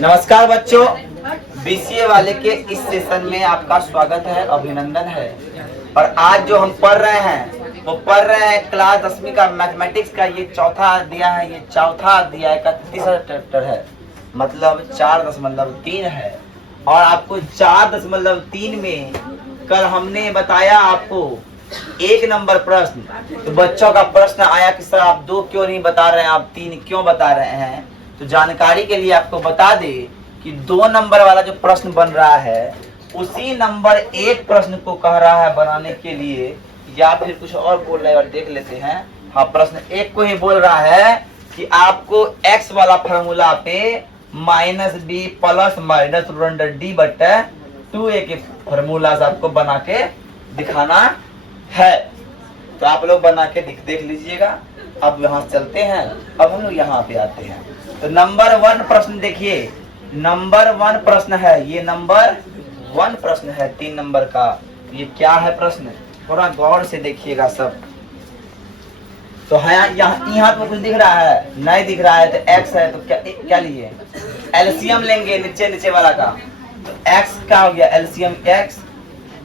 नमस्कार बच्चों, बीसीए वाले के इस सेशन में आपका स्वागत है, अभिनंदन है। और आज जो हम पढ़ रहे हैं वो पढ़ रहे हैं क्लास 10वीं का मैथमेटिक्स का। ये चौथा अध्याय है, ये चौथा अध्याय का तीसरा चैप्टर है, मतलब 4.3 है। और आपको 4.3 में कल हमने बताया आपको 1 नंबर प्रश्न। तो बच्चों का प्रश्न आया कि सर आप 2 क्यों नहीं बता रहे हैं, आप 3 क्यों बता रहे हैं। तो जानकारी के लिए आपको बता दे कि 2 नंबर वाला जो प्रश्न बन रहा है उसी नंबर 1 प्रश्न को कह रहा है बनाने के लिए, या फिर कुछ और बोल रहा है, और देख लेते हैं। हाँ, प्रश्न 1 को ही बोल रहा है कि आपको x वाला फॉर्मूला पे -b प्लस माइनस √d/2a के फॉर्मूला आपको बना के दिखाना है। तो आप लोग बना के देख लीजिएगा। अब यहाँ चलते हैं, अब हम लोग यहाँ पे आते हैं। तो नंबर 1 प्रश्न देखिए, नंबर 1 प्रश्न है, ये नंबर 1 प्रश्न है 3 नंबर का। ये क्या है प्रश्न, थोड़ा गौर से देखिएगा सब। तो है यहाँ तो कुछ दिख रहा है, नहीं दिख रहा है तो x है, तो क्या लिए एलसीएम लेंगे नीचे वाला का। तो x का हो गया एलसीएम x।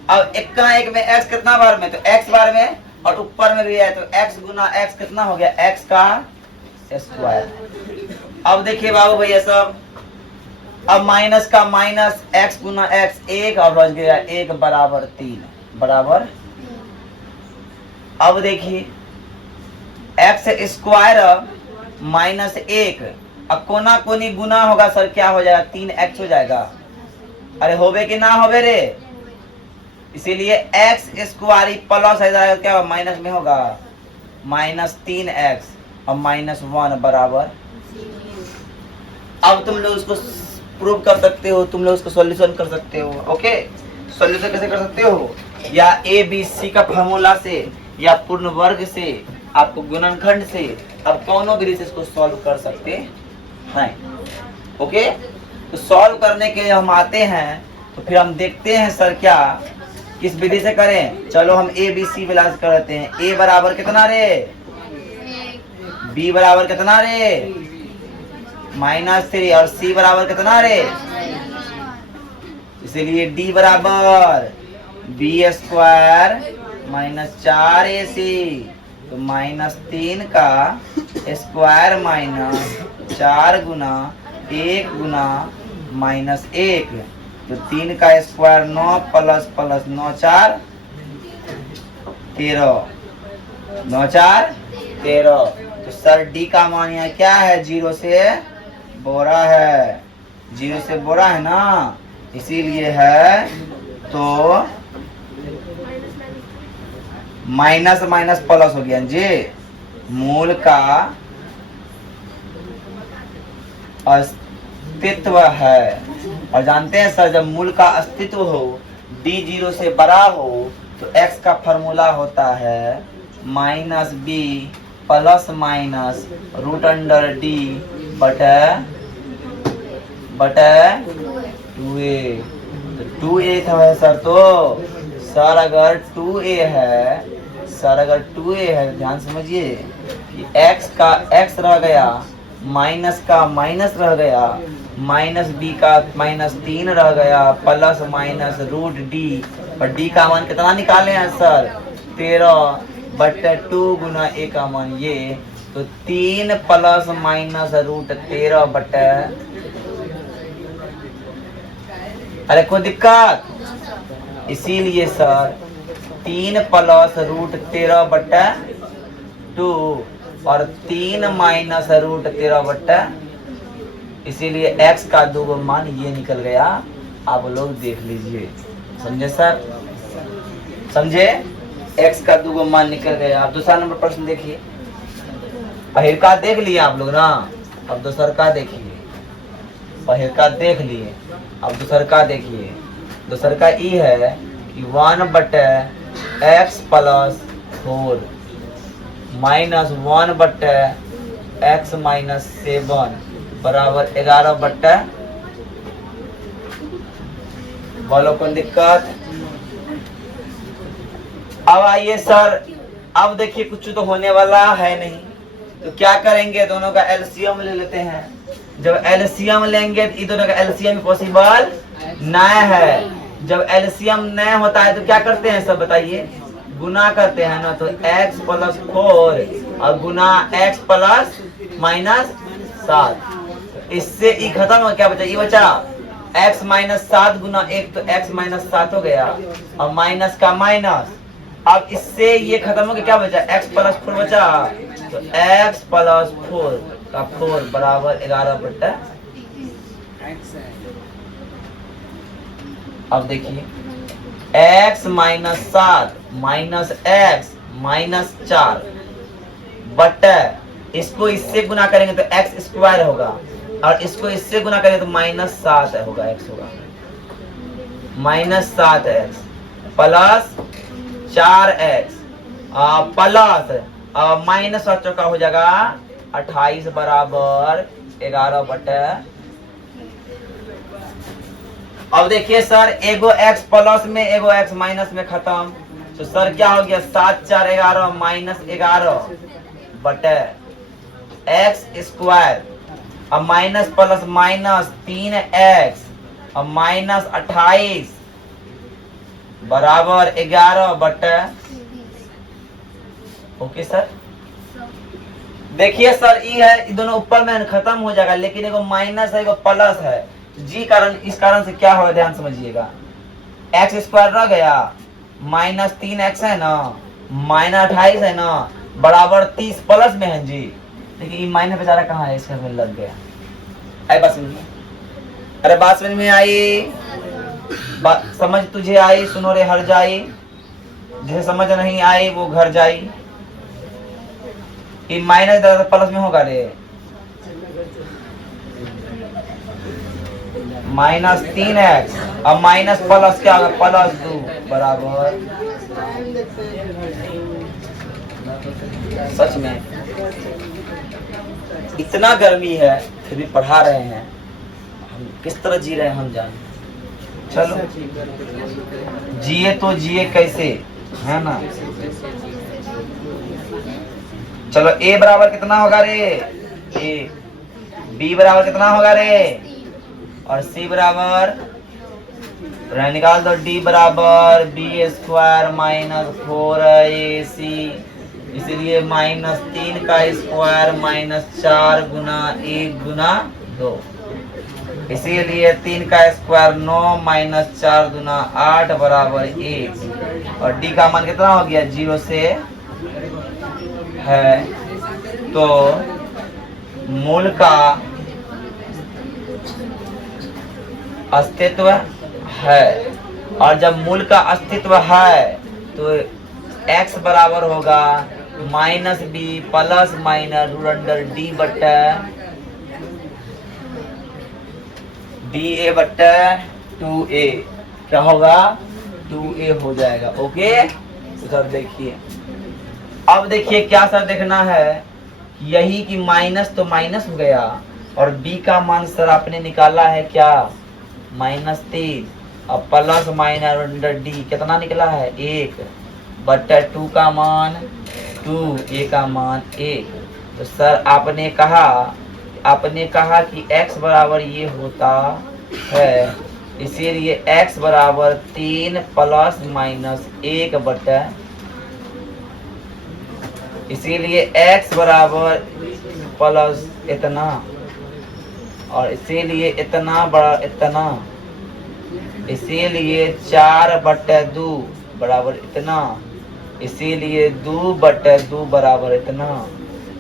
अब एक का एक में x कितना बार में, तो x बार में, और ऊपर में भी है तो x गुना x कितना हो गया, x का स्क्वायर। अब देखिए बाबू भैया सब, अब माइनस का माइनस, x गुना x 1, और बच गया 1 बराबर 3 बराबर। अब देखिए x स्क्वायर -1, अब कोना कोनी गुना होगा सर, क्या हो जाएगा, 3x हो जाएगा। अरे होवे कि ना होवे रे, इसीलिए x स्क्वायर प्लस है, क्या माइनस में होगा -3x और -1 बराबर। अब तुम लोग उसको प्रूव कर सकते हो, तुम लोग उसको सॉल्यूशन कर सकते हो। ओके, सॉल्यूशन कैसे कर सकते हो, या ए बी सी का फॉर्मूला से, या पूर्ण वर्ग से, आपको गुणनखंड से, अब कौनों विधि से इसको सॉल्व कर सकते हैं। ओके, तो सॉल्व करने के लिए हम आते हैं, तो फिर हम देखते हैं सर क्या किस विधि से करें। चलो हम ए बी सी विलास करते हैं। ए बराबर कितना रे, बी बराबर कितना रे -3, और सी बराबर कितना रे, इसीलिए डी बराबर बी स्क्वायर -4ac। तो -3 का स्क्वायर -4 गुना 1 गुना -1, तो 3 का स्क्वायर 9 प्लस 9 4 13, 9 4 13। तो सर डी का मान यहाँ क्या है, 0 से बोरा है, 0 से बोरा है ना, इसीलिए है। तो माइनस माइनस प्लस हो गया जी, मूल का अस्तित्व है। और जानते हैं सर, जब मूल का अस्तित्व हो, d 0 से बड़ा हो, तो x का फॉर्मूला होता है -b प्लस माइनस √d बटे 2a। तो 2a है सर, तो सर अगर 2a है, सर अगर 2a है, ध्यान समझिए कि x का x रह गया, माइनस का माइनस रह गया, -b का -3 रह गया, प्लस माइनस √d, और d का मान कितना निकाले हैं सर, 13/2 गुना a का मान ये, तो 3 प्लस माइनस √13 बटे। अरे कोई दिक्कत, इसीलिए सर 3 प्लस √13 बटे 2 और 3 माइनस √13 इसीलिए x का 2 मान ये निकल गया। आप लोग देख लीजिए, समझे सर, समझे, x का 2 मान निकल गया। आप दूसरा नंबर प्रश्न देखिए, पहले का देख लिए आप लोग ना, अब दूसरा का देखिए। पहले का देख लिए, अब दूसरा का देखिए। दूसरा का ई है कि 1/x प्लस 4 -1/x -7 बराबर 11/। बोलो कौन दिक्कत। अब आइए सर, अब देखिए कुछ तो होने वाला है नहीं, तो क्या करेंगे, दोनों का एलसीएम ले लेते हैं। जब एलसीएम लेंगे तो इन दोनों का एलसीएम पॉसिबल नहीं है। जब एलसीएम नहीं होता है तो क्या करते हैं सब बताइए, गुना करते हैं ना। तो x प्लस 4 और गुना x प्लस माइनस 7, इससे ई खत्म हो, क्या बचा, ये बचा x माइनस 7 गुना 1, तो x माइनस 7 हो गया और माइनस का माइनस। अब इससे ये खत्म हो गया, क्या बचा, x प्लस 4 बचा। तो x प्लस 4 का 4 बराबर 11/। अब देखिए x minus 7 minus x minus 4 बटे, इसको इससे गुना करेंगे तो x स्क्वायर होगा और इसको इससे गुना करेंगे तो माइनस 7 होगा, x होगा minus 7x plus 4x plus minus 7 चौका हो जाएगा 28 बराबर 11/। अब देखिए सर, एगो x प्लस में एगो x माइनस में खत्म, तो सर क्या हो गया, 7 4 11 माइनस 11 बटे x स्क्वायर और माइनस प्लस माइनस 3x और माइनस 28 बराबर 11 बटे। ओके सर, देखिए सर ये है, ये दोनों ऊपर में खत्म हो जाएगा, लेकिन एगो माइनस है एगो प्लस है, जी कारण इस कारण से क्या होगा ध्यान समझिएगा, एक्स स्क्वायर रह गया माइनस 3x है ना माइनस 28 है ना बराबर 30 प्लस में है जी, लेकिन ये माइनस बेचारा कहाँ है, इसका में लग गया। आई बात समझ में, अरे बात समझ में आई, समझ तुझे आई, सुनो रे हर जाई, जिसे समझ नहीं आई वो घर जाई। ये माइनस प्लस में होगा रे, माइनस 3x और माइनस प्लस क्या होगा, प्लस 2 बराबर। सच में इतना गर्मी है फिर भी पढ़ा रहे हैं, हम किस तरह जी रहे हैं हम जाने। चलो जिए तो जिए कैसे, है ना। चलो a बराबर कितना होगा रे, a, b बराबर कितना होगा रे, और c बराबर निकाल दो, d बराबर b स्क्वायर माइनस 4ac, इसलिए माइनस 3 का स्क्वायर माइनस 4 गुना 1 गुना 2, इसीलिए 3 का स्क्वायर 9 माइनस 4 गुना 8 बराबर 1, और d का मान कितना हो गया, 0 से है, तो मूल का अस्तित्व है, और जब मूल का अस्तित्व है तो x बराबर होगा minus b plus minus root under d बट्टा da/2a, क्या होगा, 2a हो जाएगा। ओके तो सर देखिए, अब देखिए क्या सर देखना है, यही कि माइनस तो माइनस हो गया और b का मान सर आपने निकाला है क्या, -3, और प्लस माइनस अंडर d कितना निकला है, 1 बट्टा 2 का मान 2, a का मान 1। तो सर आपने कहा कि x बराबर ये होता है, इसीलिए x बराबर 3 प्लस माइनस 1 बट्टा, इसीलिए x बराबर प्लस इतना, और इसीलिए इतना बड़ा इतना, इसीलिए 4/2 बराबर इतना, इसीलिए 2/2 बराबर इतना,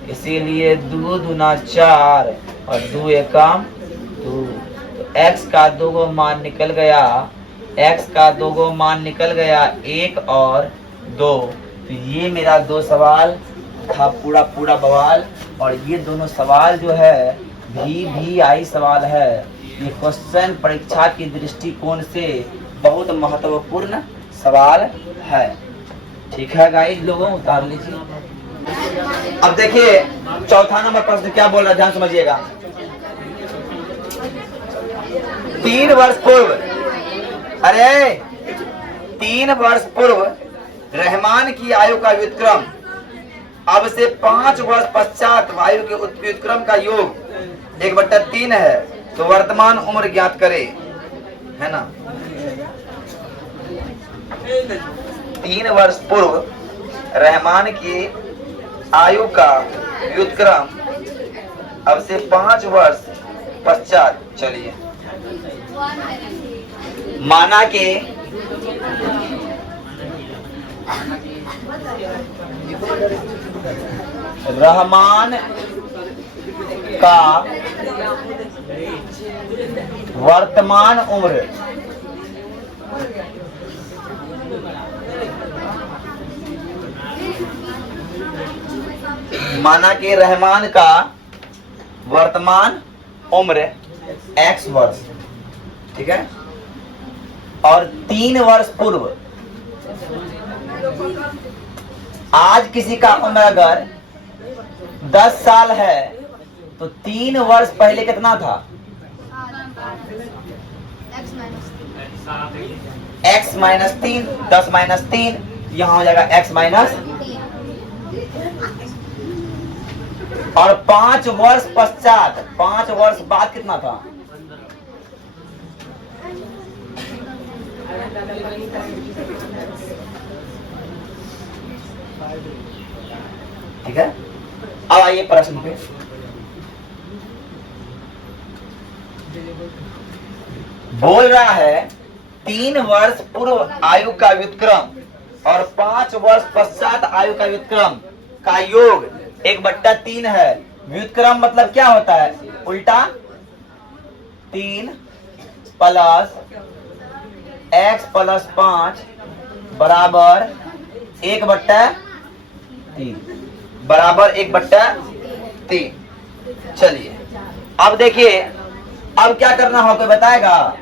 इसीलिए 2 दूना 4 और 2 एकम 2। तो x का 2 मान निकल गया, x का 2 मान निकल गया 1 और 2। तो ये मेरा 2 सवाल था, पूरा बवाल, और ये दोनों सवाल जो है भी आई सवाल है, ये क्वेश्चन परीक्षा की दृष्टिकोण से बहुत महत्वपूर्ण सवाल है। ठीक है गाइस, लोगों उतार लीजिए। अब देखिए चौथा नंबर प्रश्न क्या बोल रहा है, ध्यान समझिएगा। 3 वर्ष पूर्व, अरे 3 वर्ष पूर्व रहमान की आयु का व्युत्क्रम अब से 5 वर्ष पश्चात वायु के व्युत्क्रम का योग 1/3 है, तो वर्तमान उम्र ज्ञात करे, है ना। 3 वर्ष पूर्व रहमान की आयु का व्युत्क्रम अब से 5 वर्ष पश्चात, चलिए माना के रहमान का वर्तमान उम्र माना कि रहमान का वर्तमान उम्र x वर्ष, ठीक है, और 3 वर्ष पूर्व आज किसी का उम्र अगर 10 साल है तो 3 वर्ष पहले कितना था? x माइनस 3, 10 माइनस 3, यहाँ हो जाएगा x माइनस, और 5 वर्ष पश्चात, 5 वर्ष बाद कितना था? ठीक है, अब आइए प्रश्न पे। बोल रहा है 3 वर्ष पूर्व आयु का व्युत्क्रम और 5 वर्ष पश्चात आयु का व्युत्क्रम का योग 1/3 है। व्युत्क्रम मतलब क्या होता है? उल्टा 3 प्लस x प्लस 5 बराबर 1/3 बराबर 1/3। चलिए अब देखिए, अब क्या करना होगा बताएगा?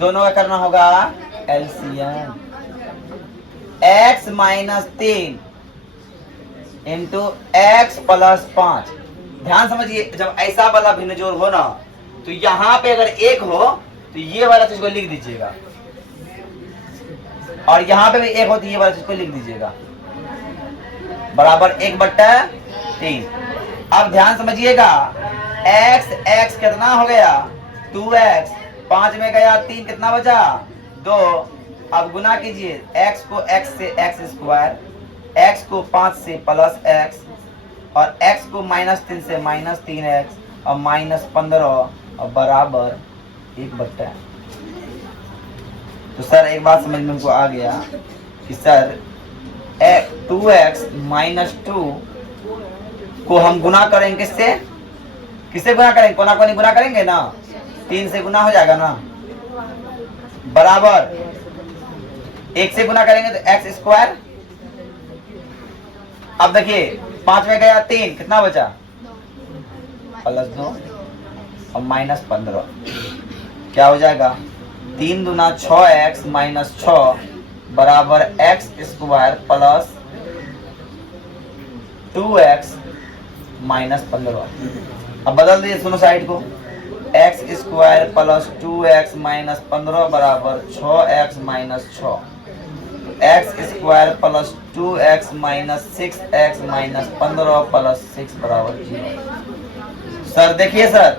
दोनों का करना होगा LCM. x minus 3 into x plus 5। ध्यान समझिए, जब ऐसा वाला भिन्न जोड़ हो ना, तो यहाँ पे अगर 1 हो तो ये वाला चीज को लिख दीजिएगा, और यहाँ पे भी 1 हो तो ये वाला चीज को लिख दीजिएगा, बराबर 1/3। अब ध्यान समझिएगा, x कितना हो गया? 2x, 5 में गया 3, कितना बचा? 2। अब गुना कीजिए, x को x से x स्क्वायर, x को 5 से प्लस x, और x को -3 से -3x, और -15 और बराबर 1/। तो सर एक बात समझ में हमको आ गया कि सर 2x - 2 को हम गुना करेंगे किससे? किससे गुना करेंगे? कोना कोनी गुना करेंगे ना, 3 से गुना हो जाएगा ना, बराबर 1 से गुना करेंगे तो x स्क्वायर। अब देखिए 5 में गया 3, कितना बचा? +2 और -15, क्या हो जाएगा? 3 दूना 6x - 6 बराबर x स्क्वायर प्लस 2x -15। अब बदल दीजिए दोनों साइड को, x स्क्वायर प्लस 2x -15 बराबर 6x - 6, x square plus 2x - 6x -15 plus 6 बराबर 0। सर देखिए सर,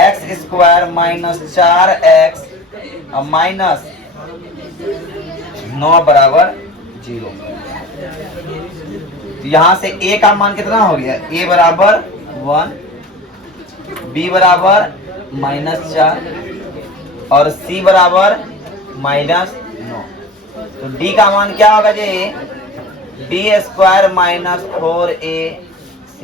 x स्क्वायर -4x और -9 बराबर 0। तो यहाँ से a का मान कितना हो गया? a बराबर 1, b बराबर -4 और c बराबर -9। तो d का मान क्या होगा जी? d स्क्वायर -4ac,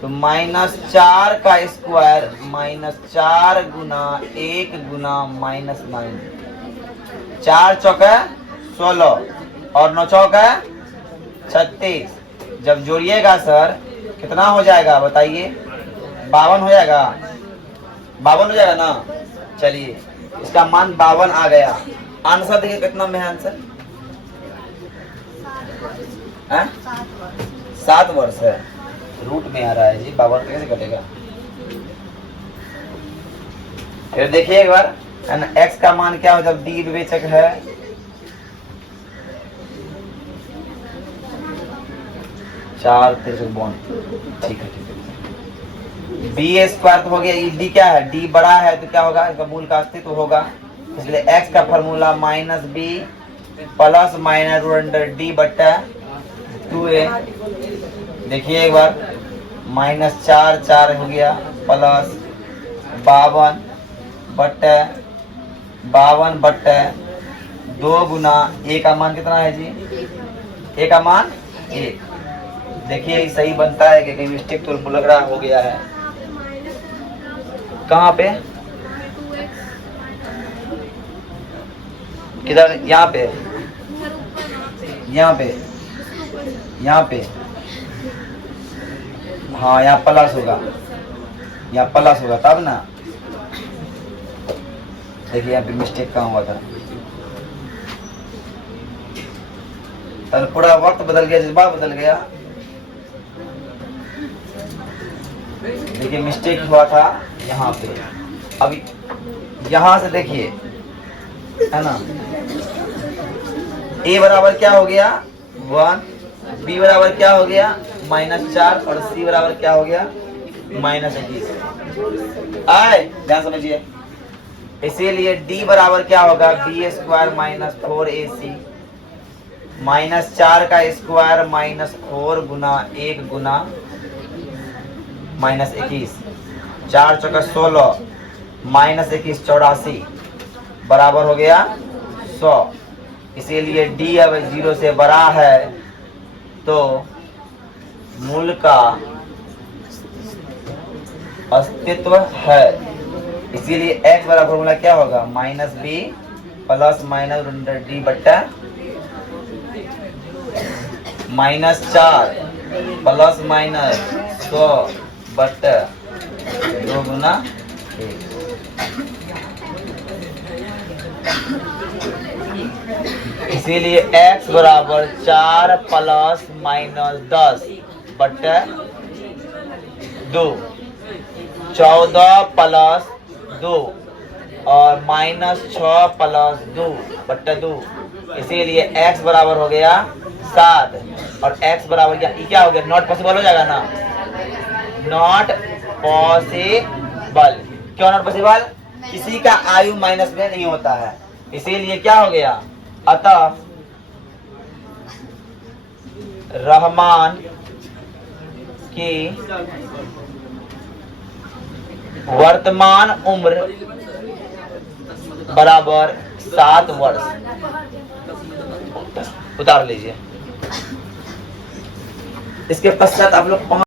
तो -4 का स्क्वायर -4 गुना 1 गुना -9, 4 चौका 16 और 9 चौका 36। जब जोड़िएगा सर कितना हो जाएगा बताइए? 52 हो जाएगा, 52 हो जाएगा ना। चलिए इसका मान 52 आ गया। आंसर देखिए कितना में है आंसर? 7 वर्ष है। रूट में आ रहा है जी, 52 कैसे कटेगा? फिर देखिए एक बार, x का मान क्या हो जब d विवेचक है? चार 3 ठीक है, ठीक है। बी स्क्वायर हो गया, डी क्या है, डी बड़ा है तो क्या होगा, इसका मूल का अस्तित्व होगा, इसलिए एक्स का formula minus b plus minus root under d बट्टा 2a। देखिए एक बार, माइनस 4 हो गया प्लस 52 बट्टे 2 गुना ए का मान कितना है जी, ए का मान 1। देखिए ये सही बनता है कि कहीं मिस्टेक तो लग रहा हो गया है, कहाँ पे, किधर, यहाँ पे, यहाँ पे, यहाँ पे, हाँ यहाँ प्लस होगा, यहाँ प्लस होगा तब ना। देखिए यहाँ पे मिस्टेक कहाँ हुआ था, तो पूरा वक्त बदल गया, जज्बा बदल गया। देखिए मिस्टेक हुआ था यहाँ पे, अभी यहाँ से देखिए है ना, ए बराबर क्या हो गया 1, बी बराबर क्या हो गया -4 और सी बराबर क्या हो गया -21। आए ध्यान समझिए, इसीलिए डी बराबर क्या होगा बी स्क्वायर -4ac, -4 का स्क्वायर -4 गुना 1 गुना -21, 4 चौका 16 -21 84 बराबर हो गया 100। इसीलिए डी अब 0 से बड़ा है तो मूल का अस्तित्व है। इसीलिए x बराबर फॉर्मूला क्या होगा -b plus minus under d बट्टा -4 प्लस माइनस 100 बट्टा 2 गुना 1। इसीलिए x बराबर 4 प्लस माइनस 10 बट्टा 2, 14 प्लस 2 और -6 प्लस 2 बट्टा 2। इसीलिए x बराबर हो गया 7 और x बराबर क्या हो गया, नॉट पॉसिबल हो जाएगा ना, नॉट पॉसिबल। क्यों नॉट पॉसिबल, किसी का आयु माइनस में नहीं होता है, इसीलिए क्या हो गया, अतः रहमान की वर्तमान उम्र बराबर 7 वर्ष। उतार लीजिए। इसके पश्चात आप लोग